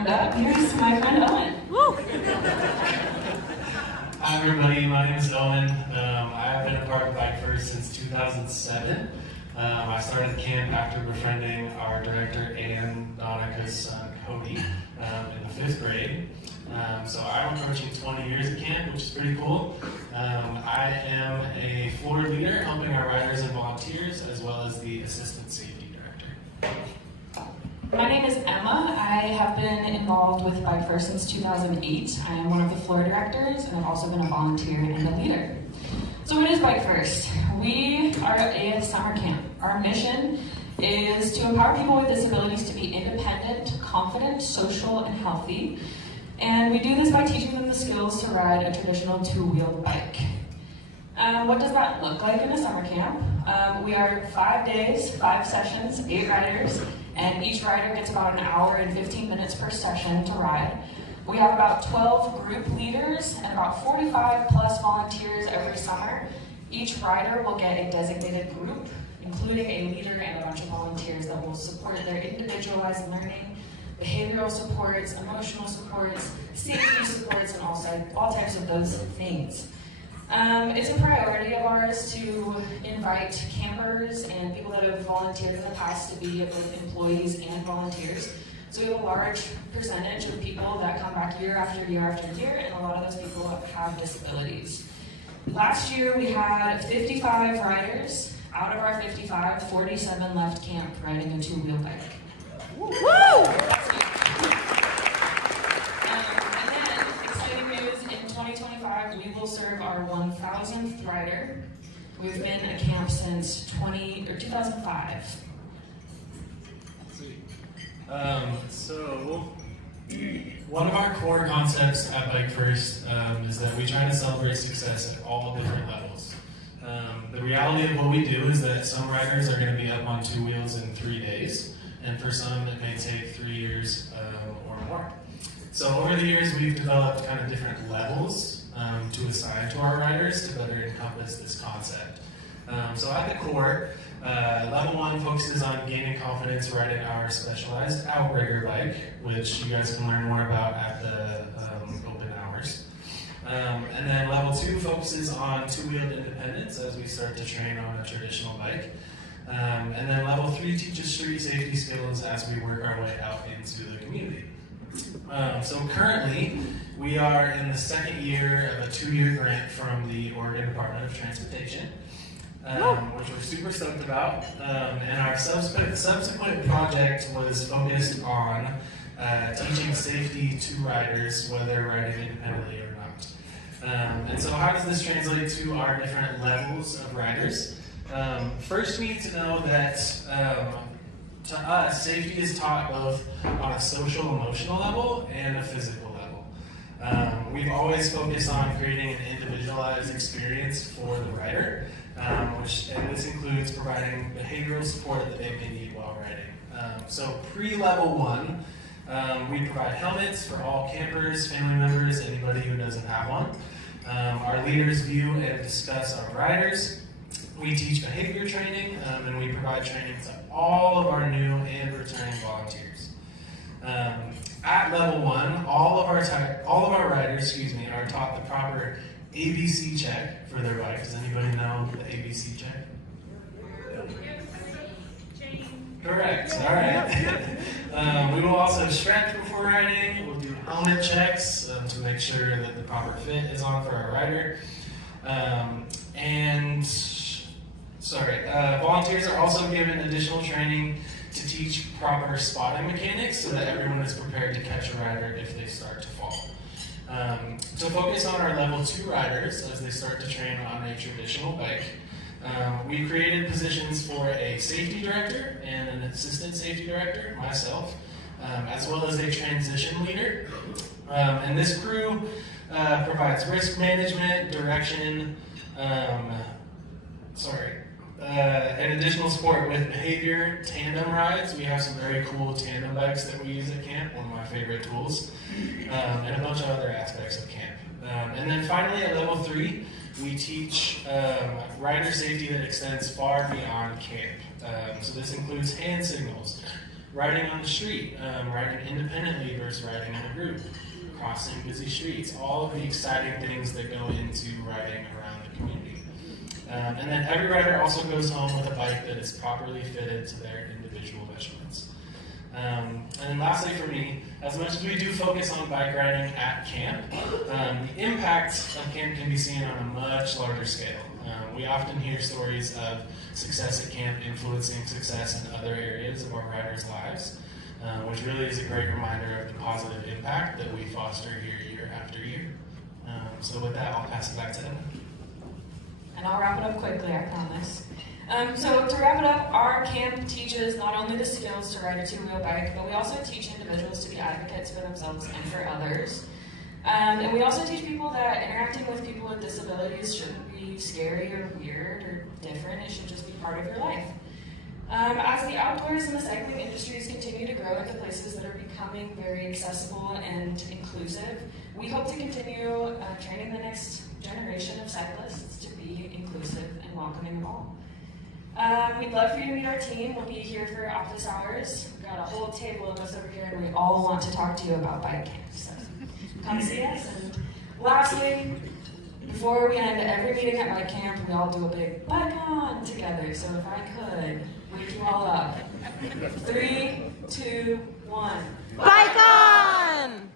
warmed up, here's my friend Owen. Woo! Hi everybody, my name is Owen. I've been a part of Bike First since 2007. I started camp after befriending our director and Donica's son Cody in the 5th grade. So I'm approaching 20 years at camp, which is pretty cool. I am a floor leader helping our riders and volunteers, as well as the assistant safety director. My name is Emma. I have been involved with Bike First since 2008. I am one of the floor directors, and I've also been a volunteer and a leader. So what is Bike First? We are a summer camp. Our mission is to empower people with disabilities to be independent, confident, social, and healthy. And we do this by teaching them the skills to ride a traditional two-wheeled bike. What does that look like in a summer camp? We are 5 days, 5 sessions, 8 riders, and each rider gets about an hour and 15 minutes per session to ride. We have about 12 group leaders and about 45 plus volunteers every summer. Each rider will get a designated group, including a leader and a bunch of volunteers that will support their individualized learning, behavioral supports, emotional supports, safety supports, and all types of those things. It's a priority of ours to invite campers and people that have volunteered in the past to be both employees and volunteers. So we have a large percentage of people that come back year after year after year, and a lot of those people have disabilities. Last year we had 55 riders. Out of our 55, 47 left camp riding a two-wheel bike. Woo! And then, exciting news, in 2025, we will serve our 1,000th rider. We've been a camp since 2005. So, one of our core concepts at Bike First is that we try to celebrate success at all different levels. The reality of what we do is that some riders are going to be up on 2 wheels in 3 days, and for some it may take 3 years or more. So over the years we've developed kind of different levels to assign to our riders to better encompass this concept. So at the core, level 1 focuses on gaining confidence riding our specialized outrigger bike, which you guys can learn more about at the open hours. And then level 2 focuses on two-wheeled independence as we start to train on a traditional bike. And then level 3 teaches street safety skills as we work our way out into the community. So currently, we are in the 2nd year of a 2-year grant from the Oregon Department of Transportation, which we're super stoked about. And our subsequent project was focused on teaching safety to riders, whether riding independently or not. And so how does this translate to our different levels of riders? First, we need to know that to us, safety is taught both on a social, emotional level and a physical level. We've always focused on creating an individualized experience for the rider, and this includes providing behavioral support that they may need while riding. So pre-level 1, we provide helmets for all campers, family members, anybody who doesn't have one. Our leaders view and discuss our riders. We teach behavior training, and we provide training to all of our new and returning volunteers. At level 1, all of our riders, are taught the proper ABC check for their bike. Does anybody know the ABC check? Correct. All right. We will also stretch before riding. We'll do helmet checks to make sure that the proper fit is on for our rider. Volunteers are also given additional training to teach proper spotting mechanics so that everyone is prepared to catch a rider if they start to fall. To focus on our level 2 riders as they start to train on a traditional bike, we created positions for a safety director and an assistant safety director, myself, as well as a transition leader. And this crew provides risk management, direction, and additional support with behavior, tandem rides. We have some very cool tandem bikes that we use at camp, one of my favorite tools, and a bunch of other aspects of camp. And then finally, at level 3, we teach rider safety that extends far beyond camp. So this includes hand signals, riding on the street, riding independently versus riding in a group, crossing busy streets, all of the exciting things that go into riding around the community. And then every rider also goes home with a bike that is properly fitted to their individual measurements. And then lastly for me, as much as we do focus on bike riding at camp, the impact of camp can be seen on a much larger scale. We often hear stories of success at camp influencing success in other areas of our riders' lives, which really is a great reminder of the positive impact that we foster here year after year. So with that, I'll pass it back to Evan. And I'll wrap it up quickly, I promise. So to wrap it up, our camp teaches not only the skills to ride a two-wheel bike, but we also teach individuals to be advocates for themselves and for others. And we also teach people that interacting with people with disabilities shouldn't be scary or weird or different. It should just be part of your life. As the outdoors and the cycling industries continue to grow into places that are becoming very accessible and inclusive, we hope to continue training the next generation of cyclists to be inclusive and welcoming of all. We'd love for you to meet our team. We'll be here for office hours. We've got a whole table of us over here, and we all want to talk to you about bike camps. So come see us. And lastly, before we end every meeting at bike camp, we all do a big bike on together. So if I could wake you all up. 3, 2, 1. Bike on!